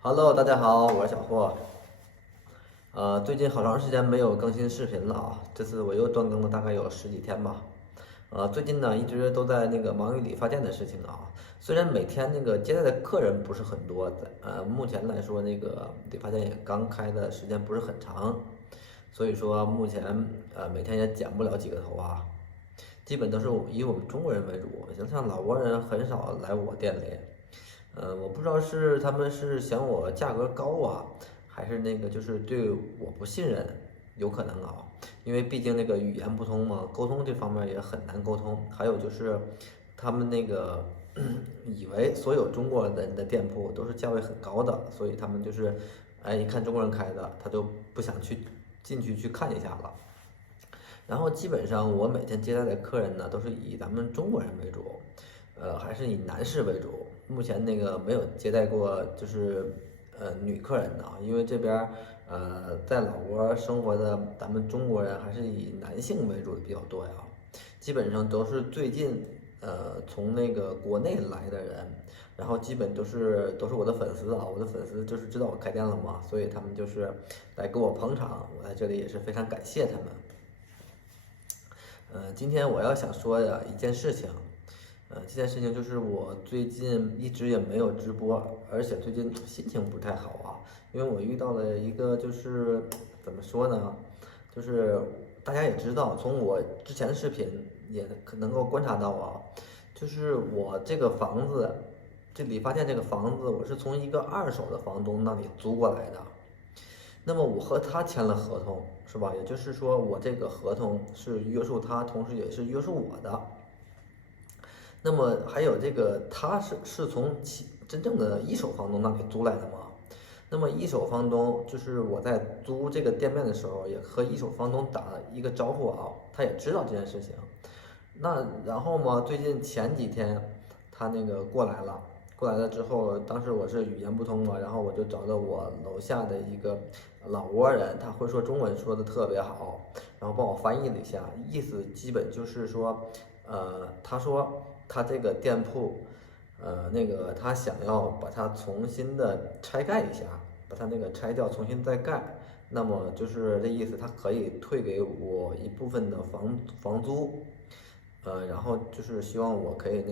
Hello，大家好，我是小霍。最近好长时间没有更新视频了啊，这次我又断更了，大概有十几天吧。最近呢一直都在忙于理发店的事情啊，虽然每天接待的客人不是很多，目前来说理发店也刚开的时间不是很长，所以说目前每天也剪不了几个头啊，基本都是以我们中国人为主，像老挝人很少来我店里。我不知道是他们是嫌我价格高啊，还是就是对我不信任，有可能啊，因为毕竟语言不通嘛，沟通这方面也很难沟通。还有就是他们以为所有中国人的店铺都是价位很高的，所以他们就是一看中国人开的，他就不想进去看一下了。然后基本上我每天接待的客人呢，都是以咱们中国人为主，还是以男士为主。目前没有接待过女客人的啊，因为这边在老挝生活的咱们中国人还是以男性为主的比较多呀，基本上都是最近从国内来的人，然后基本都是我的粉丝啊，我的粉丝就是知道我开店了嘛，所以他们就是来给我捧场，我在这里也是非常感谢他们。今天我要想说的一件事情，这件事情就是我最近一直也没有直播，而且最近心情不太好啊，因为我遇到了一个怎么说呢，就是大家也知道，从我之前的视频也可能够观察到啊，就是我这个房子，这理发店这个房子，我是从一个二手的房东那里租过来的。那么我和他签了合同，是吧？也就是说，我这个合同是约束他，同时也是约束我的。那么还有他是从真正的一手房东那里租来的吗？那么一手房东就是我在租这个店面的时候，也和一手房东打了一个招呼啊，他也知道这件事情。那然后嘛，最近前几天他过来了，过来了之后，当时我是语言不通嘛，然后我就找到我楼下的一个老挝人，他会说中文，说的特别好，然后帮我翻译了一下，意思基本就是说，他说他这个店铺，他想要把它重新的拆盖一下，把它拆掉，重新再盖。那么就是这意思，他可以退给我一部分的房租，然后就是希望我可以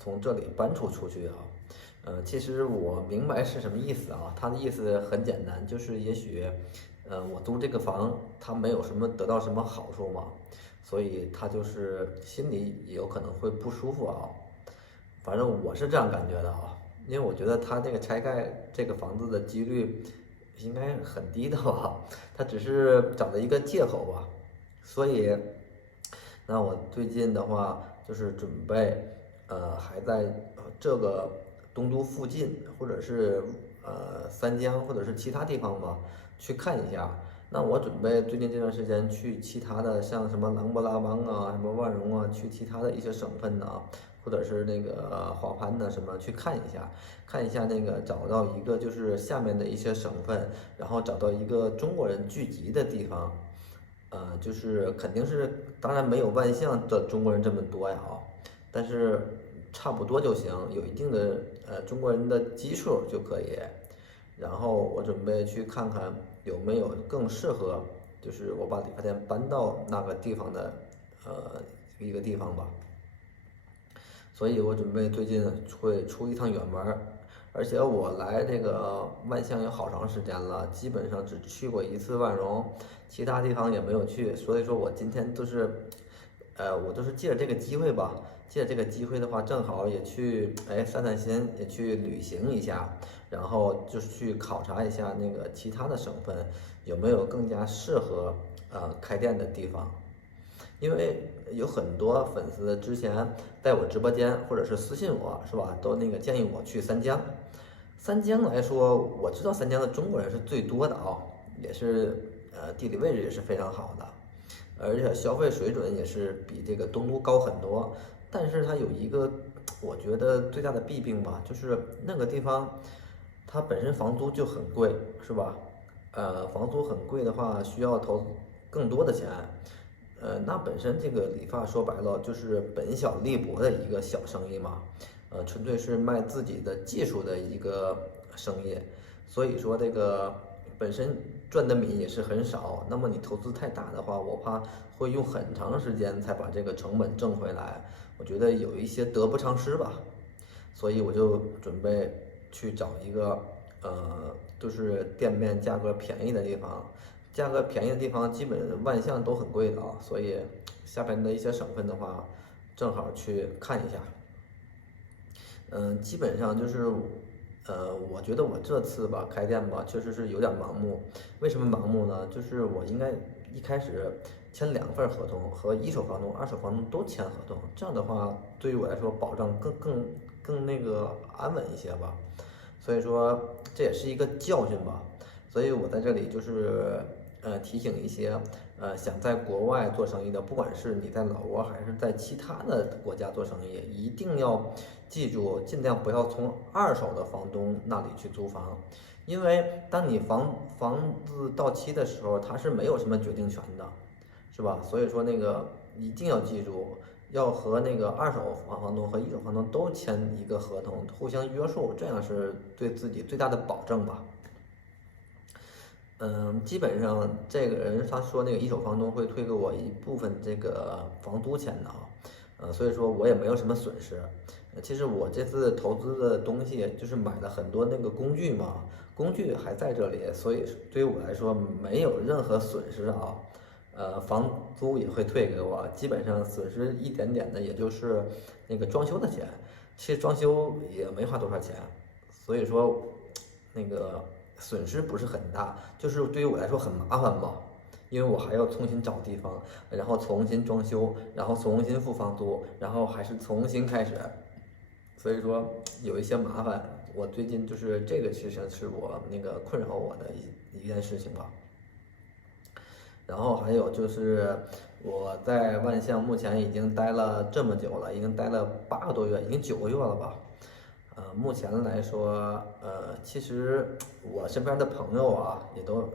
从这里搬出去啊，其实我明白是什么意思啊，他的意思很简单，就是也许，我租这个房，他没有得到什么好处嘛，所以他就是心里也有可能会不舒服啊，反正我是这样感觉的啊，因为我觉得他拆盖这个房子的几率应该很低的吧，他只是找了一个借口吧，所以。那我最近的话就是准备，还在这个东都附近，或者是三江，或者是其他地方吧，去看一下。那我准备最近这段时间去其他的，像什么琅勃拉邦啊、什么万荣啊，去其他的一些省份的啊，或者是花盘的什么去看一下，看一下找到一个就是下面的一些省份，然后找到一个中国人聚集的地方。就是肯定是，当然没有万象的中国人这么多呀啊，但是差不多就行，有一定的中国人的基数就可以。然后我准备去看看有没有更适合，就是我把理发店搬到那个地方的一个地方吧。所以我准备最近会出一趟远门儿，而且我来万象有好长时间了，基本上只去过一次万荣，其他地方也没有去，所以说我今天都是，我都是借着这个机会吧，借着这个机会的话，正好也去散心，也去旅行一下，然后就是去考察一下其他的省份有没有更加适合开店的地方。因为有很多粉丝之前在我直播间或者是私信我，是吧，都建议我去三江。三江来说，我知道三江的中国人是最多的啊，也是地理位置也是非常好的，而且消费水准也是比这个东都高很多。但是它有一个我觉得最大的弊病吧，就是那个地方它本身房租就很贵，是吧？房租很贵的话，需要投更多的钱。那本身这个理发说白了就是本小利薄的一个小生意嘛，纯粹是卖自己的技术的一个生意，所以说这个本身赚的米也是很少，那么你投资太大的话，我怕会用很长时间才把这个成本挣回来，我觉得有一些得不偿失吧。所以我就准备去找一个就是店面价格便宜的地方，价格便宜的地方基本万象都很贵的啊，所以下边的一些省份的话，正好去看一下。基本上就是，我觉得我这次吧开店吧，确实是有点盲目。为什么盲目呢？就是我应该一开始签2份合同，和一手房东、二手房东都签合同，这样的话对于我来说保障更那个安稳一些吧。所以说这也是一个教训吧。所以我在这里就是提醒一些想在国外做生意的，不管是你在老挝还是在其他的国家做生意，一定要记住，尽量不要从二手的房东那里去租房，因为当你房子到期的时候，他是没有什么决定权的，是吧？所以说那个一定要记住，要和那个二手房东和一手房东都签一个合同，互相约束，这样是对自己最大的保证吧。基本上这个人他说那个一手房东会退给我一部分这个房租钱的啊，所以说我也没有什么损失。其实我这次投资的东西就是买了很多那个工具嘛，工具还在这里，所以对于我来说没有任何损失啊。房租也会退给我，基本上损失一点点的，也就是那个装修的钱，其实装修也没花多少钱，所以说那个损失不是很大，就是对于我来说很麻烦吧，因为我还要重新找地方，然后重新装修，然后重新付房租，然后还是重新开始，所以说有一些麻烦。我最近就是这个事情是我那个困扰我的一件事情吧。然后还有就是我在万象目前已经待了这么久了，已经待了8个多月，已经9个月了吧。目前来说，其实我身边的朋友啊，也都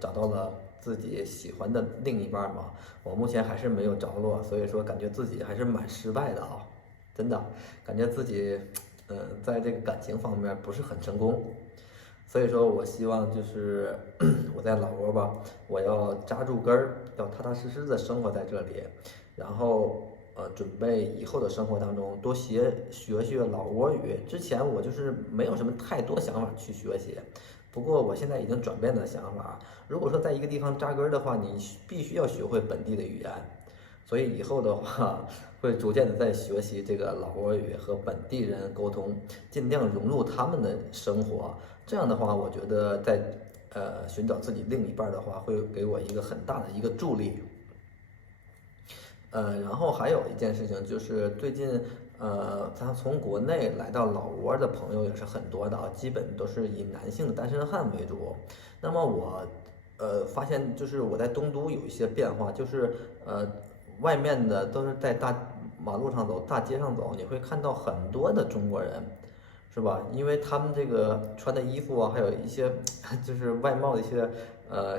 找到了自己喜欢的另一半嘛。我目前还是没有着落，所以说感觉自己还是蛮失败的啊，真的感觉自己在这个感情方面不是很成功。所以说我希望就是我在老挝吧，我要扎住根儿，要踏踏实实的生活在这里，然后准备以后的生活当中多学老挝语。之前我就是没有什么太多想法去学习，不过我现在已经转变了想法。如果说在一个地方扎根儿的话，你必须要学会本地的语言，所以以后的话会逐渐的在学习这个老挝语和本地人沟通，尽量融入他们的生活。这样的话，我觉得在寻找自己另一半的话，会给我一个很大的一个助力。然后还有一件事情就是最近，咱从国内来到老挝的朋友也是很多的啊，基本都是以男性的单身汉为主。那么我，发现就是我在东都有一些变化，就是外面的都是在大马路上走、大街上走，你会看到很多的中国人，是吧？因为他们这个穿的衣服啊，还有一些就是外貌的一些呃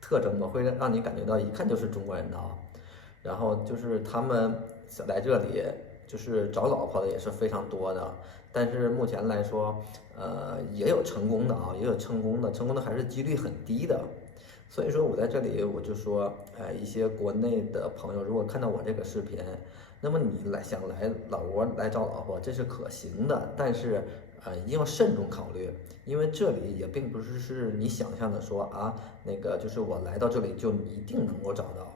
特征嘛，会让你感觉到一看就是中国人的啊。然后就是他们来这里就是找老婆的也是非常多的，但是目前来说，也有成功的啊，也有成功的，成功的还是几率很低的。所以说我在这里我就说，一些国内的朋友如果看到我这个视频，那么你想来老挝来找老婆，这是可行的，但是一定要慎重考虑，因为这里也并不是你想象的说啊，那个就是我来到这里就一定能够找到。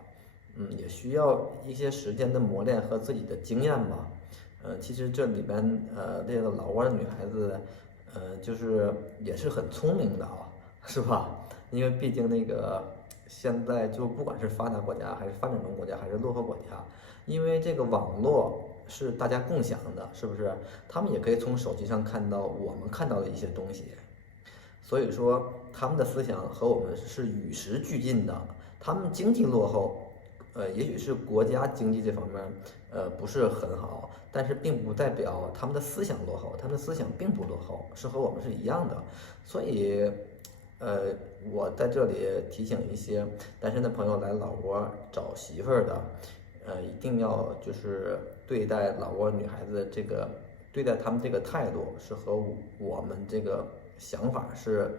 也需要一些时间的磨练和自己的经验吧。其实这里边这个老挝的女孩子，就是也是很聪明的啊，是吧？因为毕竟那个现在就不管是发达国家还是发展中国家还是落后国家，因为这个网络是大家共享的，是不是？他们也可以从手机上看到我们看到的一些东西，所以说他们的思想和我们是与时俱进的。他们经济落后，也许是国家经济这方面不是很好，但是并不代表他们的思想落后，他们的思想并不落后，是和我们是一样的。所以，我在这里提醒一些单身的朋友来老挝找媳妇儿的，一定要就是对待老挝女孩子这个对待他们这个态度是和我们这个想法是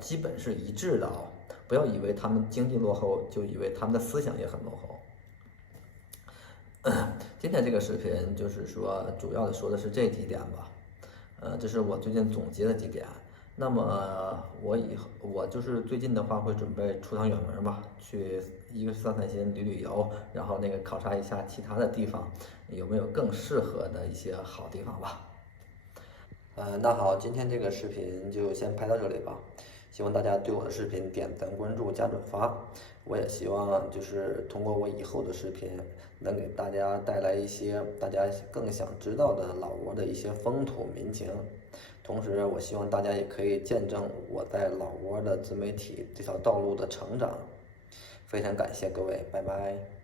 基本是一致的啊，不要以为他们经济落后就以为他们的思想也很落后。今天这个视频就是说，主要的说的是这几点吧，这是我最近总结的几点。那么我就是最近的话会准备出趟远门嘛，去一个散散心、旅游，然后考察一下其他的地方有没有更适合的一些好地方吧。那好，今天这个视频就先拍到这里吧。希望大家对我的视频点赞、关注、加转发。我也希望就是通过我以后的视频，能给大家带来一些大家更想知道的老挝的一些风土民情。同时，我希望大家也可以见证我在老挝的自媒体这条道路的成长。非常感谢各位，拜拜。